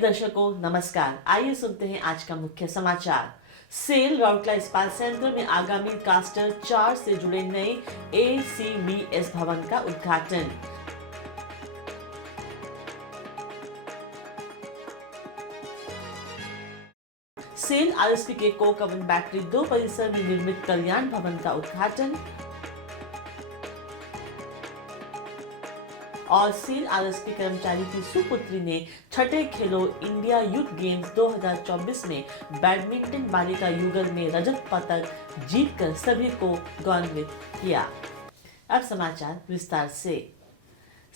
दर्शकों नमस्कार। आइए सुनते हैं आज का मुख्य समाचार। सेल राउरकेला इस्पात संयंत्र में आगामी कास्टर 4 से जुड़े नए ACVS भवन का उद्घाटन। सेल RSP के कोक ओवन बैटरी 2 परिसर में निर्मित कल्याण भवन का उद्घाटन। और सेल RSP कर्मचारी की सुपुत्री ने छठे खेलो इंडिया यूथ गेम्स 2024 में बैडमिंटन बालिका युगल में रजत पदक जीतकर सभी को गौरवान्वित किया। अब समाचार विस्तार से।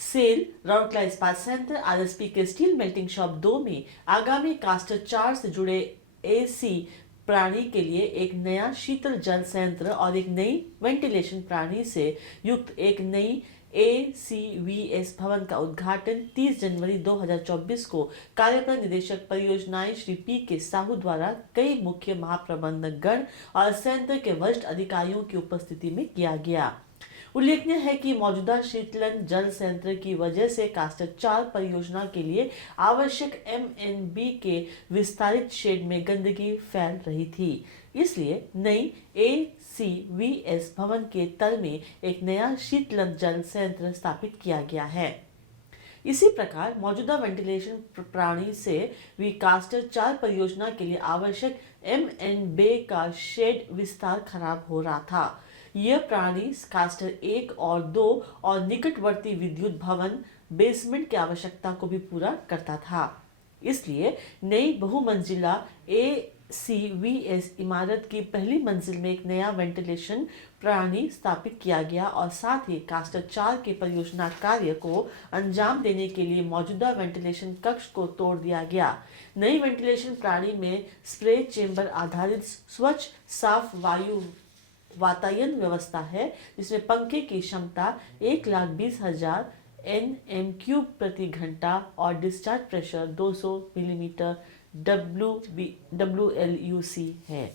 सेल राउरकेला इस्पात संयंत्र RSP के स्टील मेल्टिंग शॉप 2 में आगामी कास्टर 4 से जुड़े AC प्राणी के लिए एक नया शीतल जल संयंत्र और एक नई वेंटिलेशन प्राणी से युक्त एक नई ACVS भवन का उद्घाटन 30 जनवरी 2024 को कार्यप्रद निदेशक परियोजनाएं श्री P.K. साहू द्वारा कई मुख्य महाप्रबंधक गण और संयंत्र के वरिष्ठ अधिकारियों की उपस्थिति में किया गया। उल्लेखनीय है कि मौजूदा शीतलन जल संयंत्र की वजह से कास्टर 4 परियोजना के लिए आवश्यक MNB के विस्तारित शेड में गंदगी फैल रही थी, इसलिए नई ACVS भवन के तल में एक नया शीतलन जल संयंत्र स्थापित किया गया है। इसी प्रकार मौजूदा वेंटिलेशन प्राणी से भी कास्टर 4 परियोजना के लिए आवश्यक MNB का शेड विस्तार खराब हो रहा था। यह प्राणी कास्टर 1 और 2 और निकटवर्ती विद्युत भवन बेसमेंट की आवश्यकता को भी पूरा करता था, इसलिए नई बहुमंजिला ACVS इमारत की पहली मंजिल में एक नया वेंटिलेशन प्राणी स्थापित किया गया और साथ ही कास्टर 4 के परियोजना कार्य को अंजाम देने के लिए मौजूदा वेंटिलेशन कक्ष को तोड़ दिया गया। नई वेंटिलेशन प्राणी में स्प्रे चेंबर आधारित स्वच्छ साफ वायु वातायन व्यवस्था है, जिसमें पंखे की क्षमता 1,20,000 Nm³ प्रति घंटा और डिस्चार्ज प्रेशर 200 मिलीमीटर WLUC है।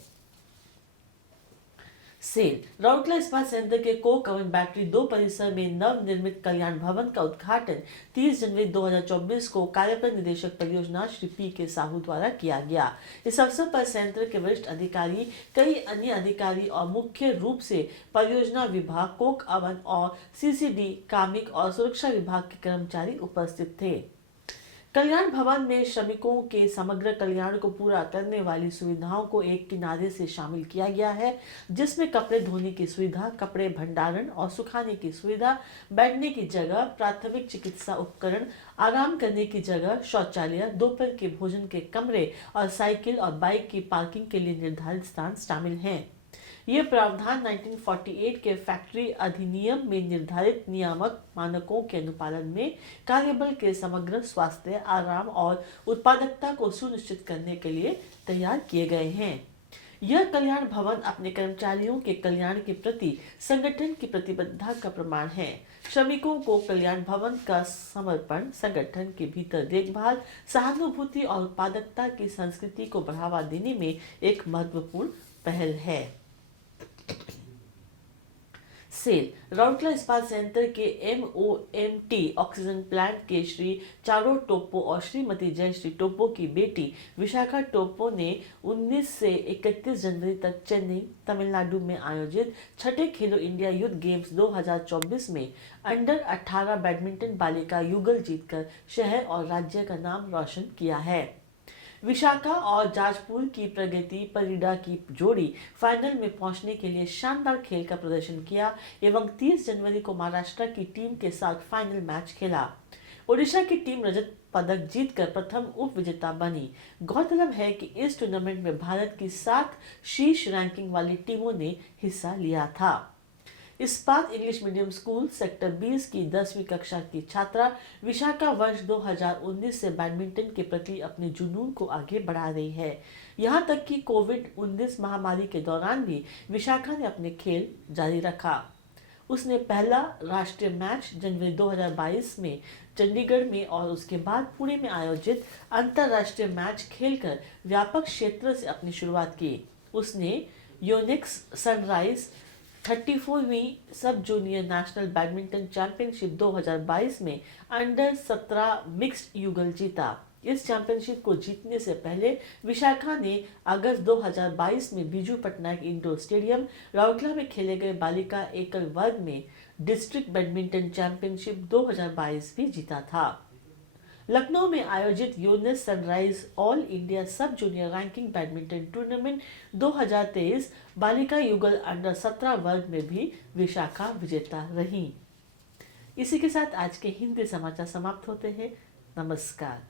सेल राउरकेला इस्पात संयंत्र के कोक ओवन बैटरी 2 परिसर में नव निर्मित कल्याण भवन का उद्घाटन 30 जनवरी 2024 को कार्यप्रद निदेशक परियोजना श्री P.K. साहू द्वारा किया गया। इस अवसर पर संयंत्र के वरिष्ठ अधिकारी, कई अन्य अधिकारी और मुख्य रूप से परियोजना विभाग, कोक ओवन और CCD, कार्मिक और सुरक्षा विभाग के कर्मचारी उपस्थित थे। कल्याण भवन में श्रमिकों के समग्र कल्याण को पूरा करने वाली सुविधाओं को एक किनारे से शामिल किया गया है, जिसमें कपड़े धोने की सुविधा, कपड़े भंडारण और सुखाने की सुविधा, बैठने की जगह, प्राथमिक चिकित्सा उपकरण, आराम करने की जगह, शौचालय, दोपहर के भोजन के कमरे और साइकिल और बाइक की पार्किंग के लिए निर्धारित स्थान शामिल हैं। यह प्रावधान 1948 के फैक्ट्री अधिनियम में निर्धारित नियामक मानकों के अनुपालन में कार्यबल के समग्र स्वास्थ्य, आराम और उत्पादकता को सुनिश्चित करने के लिए तैयार किए गए हैं। यह कल्याण भवन अपने कर्मचारियों के कल्याण के प्रति संगठन की प्रतिबद्धता का प्रमाण है। श्रमिकों को कल्याण भवन का समर्पण संगठन के भीतर देखभाल, सहानुभूति और उत्पादकता की संस्कृति को बढ़ावा देने में एक महत्वपूर्ण पहल है। सेल राउरकेला इस्पात संयंत्र के MOMT ऑक्सीजन प्लांट के श्री चारो टोप्पो और श्रीमती जयश्री टोप्पो की बेटी विशाखा टोप्पो ने 19 से 31 जनवरी तक चेन्नई, तमिलनाडु में आयोजित छठे खेलो इंडिया यूथ गेम्स 2024 में अंडर 18 बैडमिंटन बालिका युगल जीतकर शहर और राज्य का नाम रोशन किया है। विशाखा और जाजपुर की प्रगति परिडा की जोड़ी फाइनल में पहुंचने के लिए शानदार खेल का प्रदर्शन किया एवं 30 जनवरी को महाराष्ट्र की टीम के साथ फाइनल मैच खेला। ओडिशा की टीम रजत पदक जीतकर प्रथम उप विजेता बनी। गौरतलब है कि इस टूर्नामेंट में भारत की 7 शीर्ष रैंकिंग वाली टीमों ने हिस्सा लिया था। इस्पात इंग्लिश मीडियम स्कूल सेक्टर 20 की 10वीं कक्षा की छात्रा विशाखा वर्ष 2019 से बैडमिंटन के प्रति अपने जुनून को आगे बढ़ा रही है। यहाँ तक कि कोविड-19 महामारी के दौरान भी विशाखा ने अपने खेल जारी रखा। उसने पहला राष्ट्रीय मैच जनवरी 2022 में चंडीगढ़ में और उसके बाद पुणे में आयोजित अंतरराष्ट्रीय मैच खेलकर व्यापक क्षेत्र से अपनी शुरुआत की। उसने योनिक्स सनराइज 34वीं सब जूनियर नेशनल बैडमिंटन चैंपियनशिप 2022 में अंडर 17 मिक्स्ड युगल जीता। इस चैंपियनशिप को जीतने से पहले विशाखा ने अगस्त 2022 में बीजू पटनायक इंडोर स्टेडियम राउरकेला में खेले गए बालिका एकल वर्ग में डिस्ट्रिक्ट बैडमिंटन चैंपियनशिप 2022 भी जीता था। लखनऊ में आयोजित Yonex Sunrise all India sub junior ranking badminton tournament 2023 बालिका युगल अंडर 17 वर्ग में भी विशाखा विजेता रही। इसी के साथ आज के हिंदी समाचार समाप्त होते हैं। नमस्कार।